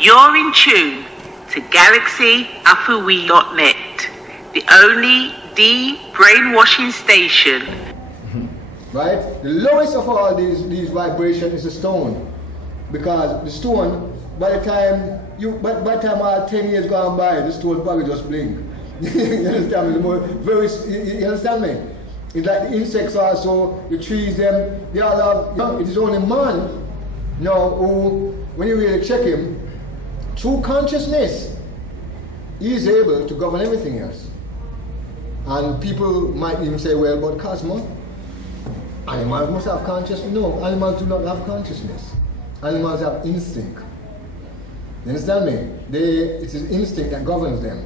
You're in tune to GalaxyAfiwe.net, the only de-brainwashing station. Right? The lowest of all these vibrations is the stone. Because the stone, by the time all 10 years gone by, the stone probably just blink. You understand me? You understand me? It's like the insects also, the trees, them, they all have, it is only man now who, when you really check him, through consciousness, he is able to govern everything else. And people might even say, well, but Cosmo, animals must have consciousness. No, animals do not have consciousness. Animals have instinct. You understand me? It is instinct that governs them.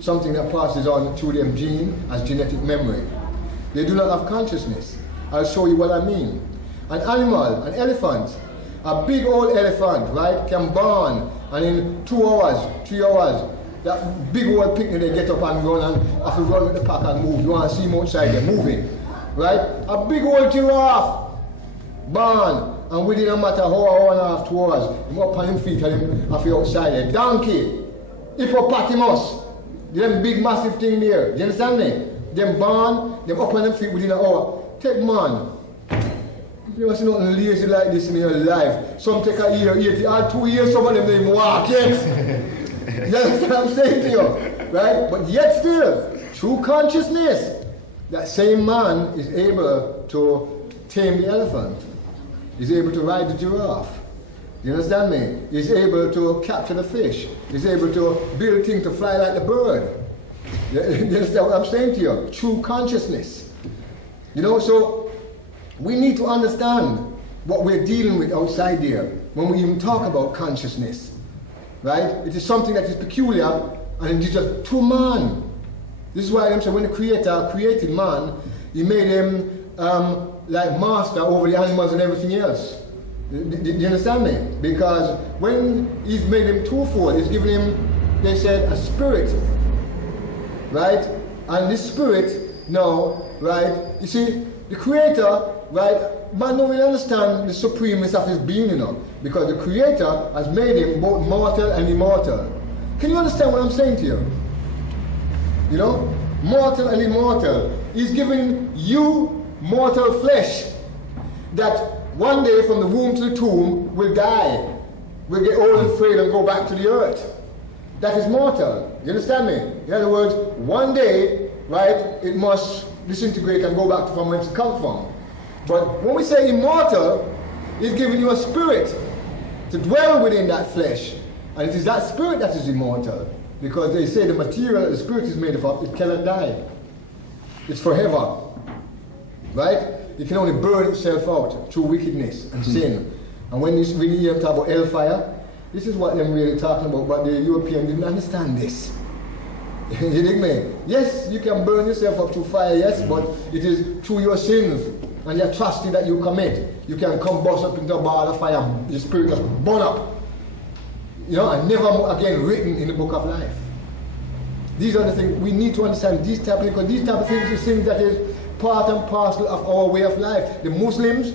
Something that passes on through them gene as genetic memory. They do not have consciousness. I'll show you what I mean. An animal, an elephant, a big old elephant, right, can born, and in 2 hours, 3 hours, that big old picnic, they get up and run and have to run with the pack and move. You want to see them outside, they're moving. Right? A big old giraffe, born, and within a matter of hour and a half, 2 hours, him up on him feet and him have to outside there. Donkey, hippopotamus, them big massive thing there. Do you understand me? Them born, them up on them feet within an hour. Take man. You must see nothing lazy like this in your life. Some take a year, 80, or 2 years, some of them don't even walk yet. You understand what I'm saying to you? Right? But yet still, through consciousness, that same man is able to tame the elephant. He's able to ride the giraffe. You understand me? He's able to capture the fish. He's able to build things to fly like the bird. You understand what I'm saying to you? Through consciousness. You know, so we need to understand what we're dealing with outside there when we even talk about consciousness. Right? It is something that is peculiar and it is just to man. This is why I'm saying when the Creator created man, he made him like master over the animals and everything else. Do you understand me? Because when he's made him twofold, he's given him, they said, a spirit. Right? And this spirit now, right, you see, the Creator, right, man don't really understand the supremeness of his being, you know, because the Creator has made him both mortal and immortal. Can you understand what I'm saying to you? You know, mortal and immortal. He's giving you mortal flesh that one day from the womb to the tomb will die, will get old and frail and go back to the earth. That is mortal. You understand me? In other words, one day, right, it must disintegrate and go back from whence it comes from. But when we say immortal, he's giving you a spirit to dwell within that flesh. And it is that spirit that is immortal. Because they say the material that the spirit is made of, it cannot die. It's forever. Right? It can only burn itself out through wickedness and sin. And when you hear them talk about hellfire, this is what they're really talking about, but the Europeans didn't understand this. You dig me? Yes, you can burn yourself up through fire, yes, but it is through your sins and the atrocity that you commit. You can combust up into a ball of fire, your spirit just burn up. You know, and never again written in the book of life. These are the things we need to understand. These type of things is things that is part and parcel of our way of life. The Muslims,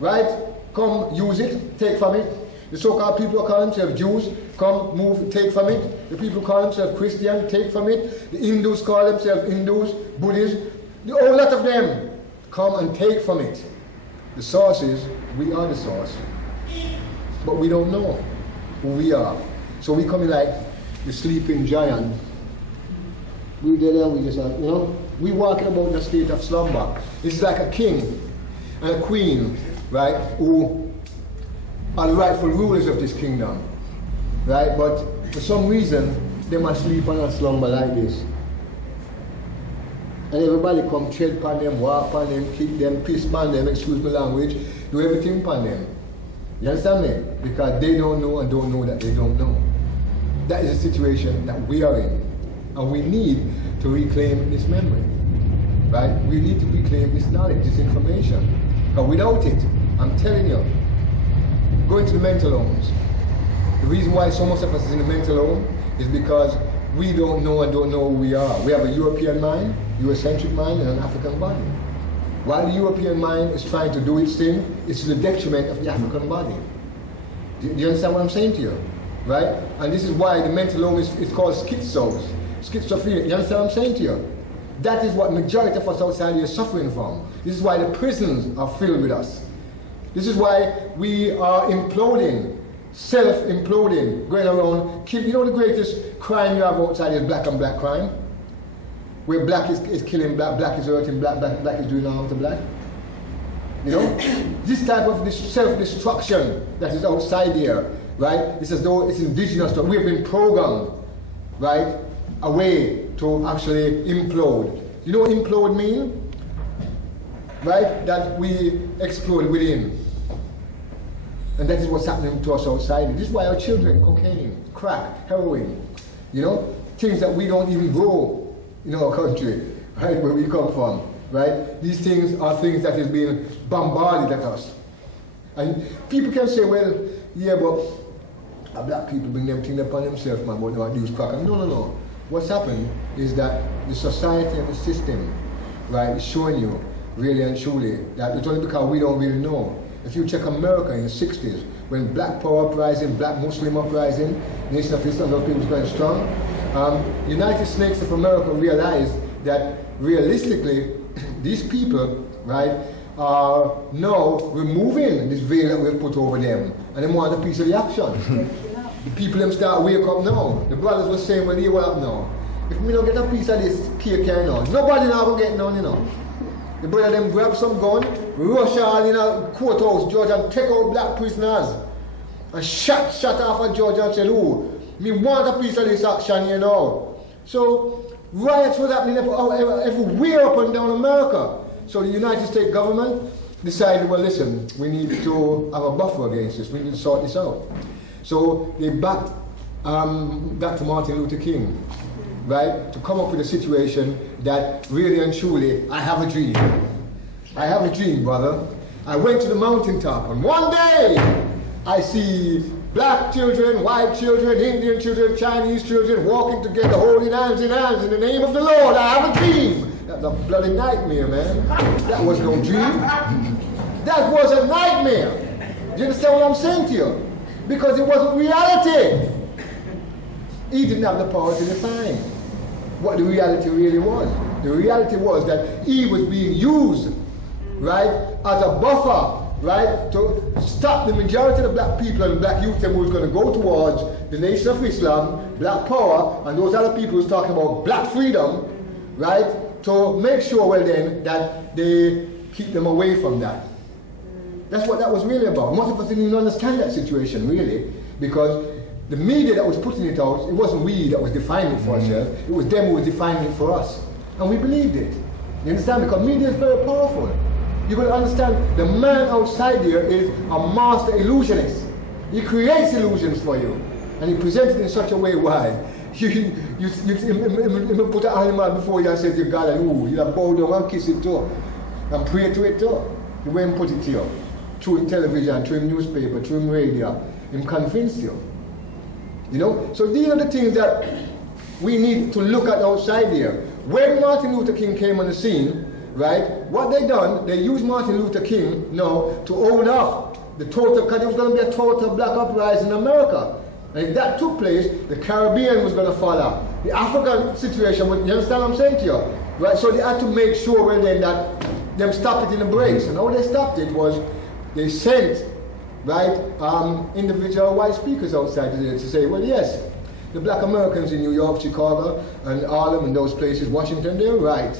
right, come use it, take from it. The so-called people who call themselves Jews, come, move, take from it. The people who call themselves Christian, take from it. The Hindus call themselves Hindus, Buddhists. The whole lot of them come and take from it. The source is, we are the source. But we don't know who we are. So we come in like the sleeping giant. We there, we just, you know, we walking about in a state of slumber. It's like a king and a queen, right, who are the rightful rulers of this kingdom, right? But for some reason, they must sleep on a slumber like this. And everybody come tread upon them, walk upon them, kick them, piss upon them, excuse my language, do everything upon them. You understand me? Because they don't know and don't know that they don't know. That is the situation that we are in. And we need to reclaim this memory, right? We need to reclaim this knowledge, this information. Because without it, I'm telling you, going to the mental homes. The reason why so much of us is in the mental home is because we don't know and don't know who we are. We have a European mind, Eurocentric mind, and an African body. While the European mind is trying to do its thing, it's to the detriment of the African body. Do you understand what I'm saying to you? right? And this is why the mental illness is called schizophrenia. You understand what I'm saying to you? That is what majority of us outside here are suffering from. This is why the prisons are filled with us. This is why we are imploding, self-imploding, going around. You know the greatest crime you have outside is black on black crime? Where black is killing black, black is hurting black, black is doing harm to black. You know? This type of this self-destruction that is outside here, right? It's as though it's indigenous to us. We've been programmed, right, away to actually implode. You know what implode mean? Right? That we explode within. And that is what's happening to us outside. This is why our children, cocaine, crack, heroin, you know, things that we don't even grow in our country, right, where we come from, right? These things are things that is being bombarded at us. And people can say, well, yeah, but black people bring them things upon themselves, man, but they want to use crack. No, no, no. What's happened is that the society and the system, right, is showing you, really and truly, that it's only because we don't really know. If you check America in the 60s, when black power uprising, black Muslim uprising, Nation of Islam, those people were going strong, United Snakes of America realized that realistically, these people, right, are now removing this veil that we've put over them, and they want a piece of the action. The people them start wake up now. The brothers were saying, well, you up now. If we don't get a piece of this cake here now, nobody now will get none, you know. The brother them grab some gun, rush all in a courthouse, George, and take out black prisoners. And shut off at George and said, oh, me want a piece of this action, you know. So riots was happening everywhere up and down America. So the United States government decided, well, listen, we need to have a buffer against this. We need to sort this out. So they backed Dr. Martin Luther King, right, to come up with a situation that really and truly, I have a dream. I have a dream, brother. I went to the mountaintop, and one day I see black children, white children, Indian children, Chinese children walking together, holding hands in hands in the name of the Lord. I have a dream. That's a bloody nightmare, man. That was no dream. That was a nightmare. Do you understand what I'm saying to you? Because it wasn't reality. He didn't have the power to define what the reality really was. The reality was that he was being used, right, as a buffer, right, to stop the majority of the black people and black youth who was going to go towards the Nation of Islam, black power, and those other people who was talking about black freedom, right, to make sure, well then, that they keep them away from that. That's what that was really about. Most of us didn't even understand that situation, really, because the media that was putting it out, it wasn't we that was defining it for ourselves, it was them who was defining it for us. And we believed it. You understand? Because media is very powerful. You've got to understand, the man outside here is a master illusionist. He creates illusions for you. And he presents it in such a way, why? You put an animal before you and say to God, and you bow down and kiss it too. And pray to it too. The way he put it to you. Through television, through newspaper, through radio. He convince you. You know? So these are the things that we need to look at outside here. When Martin Luther King came on the scene, right, what they done, they used Martin Luther King now to own off the total, because it was going to be a total black uprising in America. And if that took place, the Caribbean was going to follow. The African situation, you understand what I'm saying to you? Right, so they had to make sure, well then, that them stopped it in the breaks. And how they stopped it was, they sent, right, individual white speakers outside to say, well yes, the black Americans in New York, Chicago, and Harlem, and those places, Washington, they're right.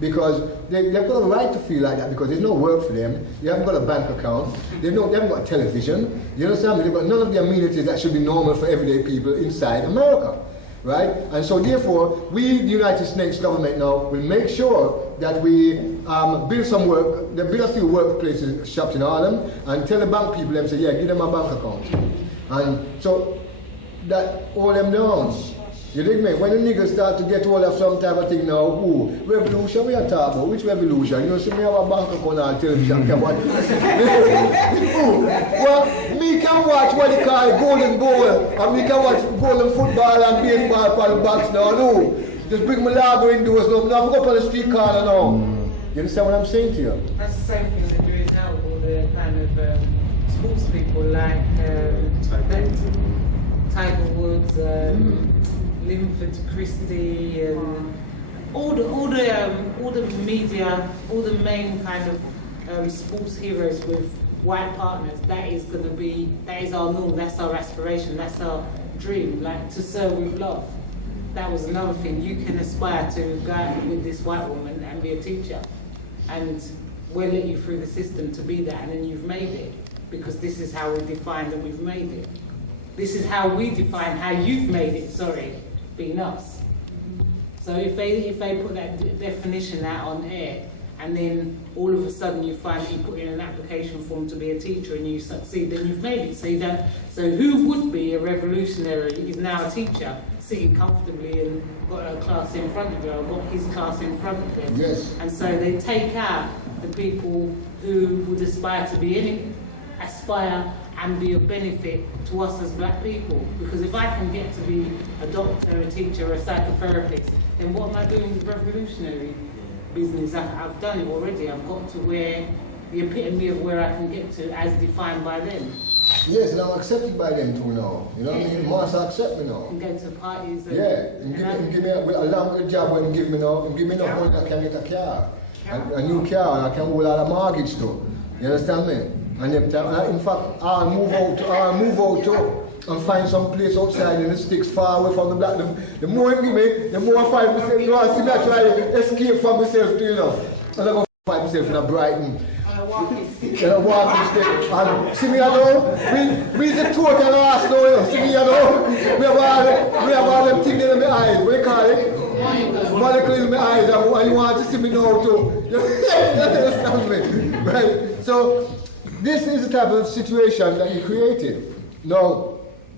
Because they've got a right to feel like that, because there's no work for them. They haven't got a bank account. They haven't got television. You understand me? They've got none of the amenities that should be normal for everyday people inside America. Right? And so therefore, we, the United States government now, will make sure that we build some work, they build a few workplaces, shops in Harlem, and tell the bank people, them say, yeah, give them a bank account. And so that all them down. You dig me? When the niggas start to get hold of some type of thing now, revolution we are talking about? Which revolution? You know, see me have a bank account on television, can watch. Well, me can watch what they call golden goal, and me can watch golden football and baseball for the box now, no. Just bring my lago indoors now, I'm not go up on the street corner now. You understand what I'm saying to you? That's the same thing they're doing now with all the kind of sports people like Type Linford Christie, and all the media, all the main kind of sports heroes with white partners. That is our norm. That's our aspiration. That's our dream. Like to serve with love. That was another thing. You can aspire to go out with this white woman and be a teacher, and we'll let you through the system to be that, and then you've made it, because this is how we define that we've made it. This is how we define how you've made it, sorry, being us. So if they put that definition out on air, and then all of a sudden you find that you put in an application form to be a teacher and you succeed, then you've made it. So who would be a revolutionary is now a teacher, sitting comfortably and got a class in front of you, or got his class in front of them. Yes. And so they take out the people who would aspire and be of benefit to us as black people. Because if I can get to be a doctor, a teacher, a psychotherapist, then what am I doing with revolutionary business? I've done it already. I've got to where the epitome of where I can get to as defined by them. Yes, and I'm accepted by them too now. You know what I mean? Master accept me now. And go to parties. And, and give me along with the job when give me now, and give me enough money that I can get a car. A new car, and I can hold out a mortgage too. You understand me? And in fact, I'll move out too, and find some place outside in the sticks far away from the black. The more you give me, the more I find myself, you know, I see me try to escape from myself too, you know. And I go find myself in a Brighton. In a walking stick. And see me, you know, we the total ass now, you know. See me, you know, we have all them things in my eyes, what do you call it? Molecule in my eyes, and you want to see me now too. You understand me? Right? So, this is the type of situation that he created. Now,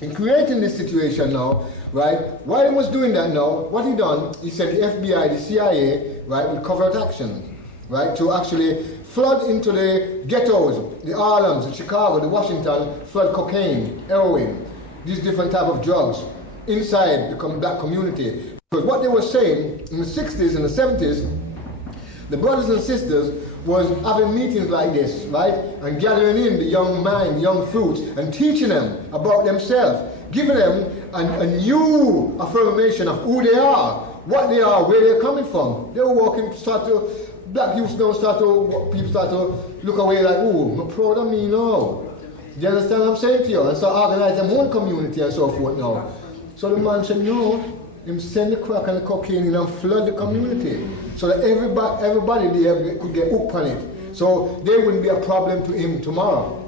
in creating this situation now, right, while he was doing that now, what he done, he said the FBI, the CIA, right, will covert action, right, to actually flood into the ghettos, the Harlems, the Chicago, the Washington, flood cocaine, heroin, these different type of drugs inside the black community. Because what they were saying in the 60s and the 70s, the brothers and sisters was having meetings like this, right? And gathering in the young mind, young fruits, and teaching them about themselves, giving them a new affirmation of who they are, what they are, where they're coming from. They were walking, black youths now people start to look away like, ooh, I'm proud of me now. Do you understand what I'm saying to you? And so organize their own community and so forth now. So the man said, no, him send the crack and the cocaine in and flood the community so that everybody there could get hooked on it. So they wouldn't be a problem to him tomorrow.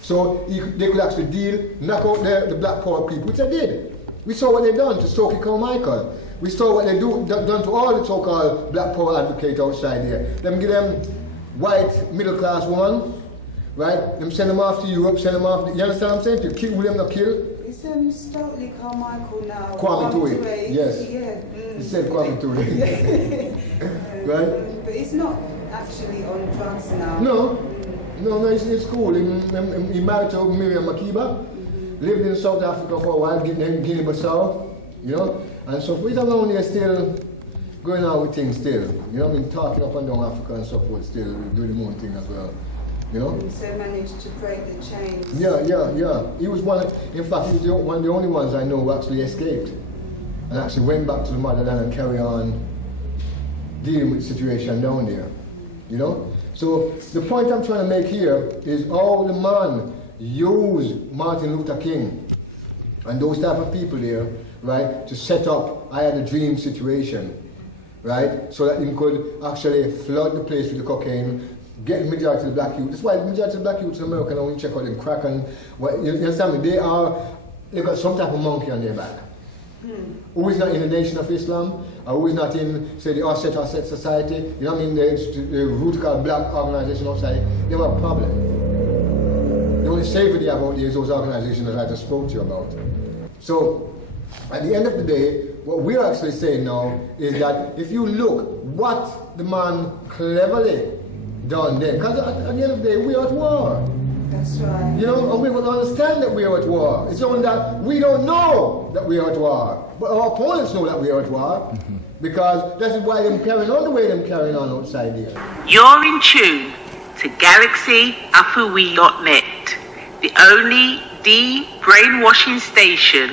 So they could actually knock out the black poor people, which they did. We saw what they done to Stokely Carmichael. We saw what they done to all the so-called black poor advocates outside there. Them give them white middle class one, right? Them send them off to Europe, send them off. You understand what I'm saying? To kill William, not kill. It's Stokely Carmichael now. Kwame Ture, yes. Yeah. He said Kwame Ture. Right? But it's not actually on drugs now. No, it's cool. He married to Miriam Makeba, lived in South Africa for a while, Guinea-Bissau, you know. And so he's around there still going on with things still. You know what I mean? Talking up and down Africa and so forth, still doing the own thing as well. You know? So managed to break the chains. Yeah. He was in fact, he was one of the only ones I know who actually escaped and actually went back to the motherland and carry on dealing with the situation down there. You know? So the point I'm trying to make here is how the man used Martin Luther King and those type of people there, right, to set up I Had a Dream situation, right, so that he could actually flood the place with the cocaine, get the majority of the black youth. That's why the majority of the black youth in America, now when you check out them crack and, you understand me, they got some type of monkey on their back. Who is not in the Nation of Islam, or who is not in, say, the Offset Society, you know what I mean, the root called black organization outside, they have a problem. The only safety about is those organizations that I just spoke to you about. So, at the end of the day, what we're actually saying now is that if you look what the man cleverly done there, because at the end of the day, we are at war. That's right. You know, and we will understand that we are at war. It's only that we don't know that we are at war. But our opponents know that we are at war. Because that is why they're carrying on the way they're carrying on outside here. You're in tune to GalaxyAfiwe.net, the only de-brainwashing station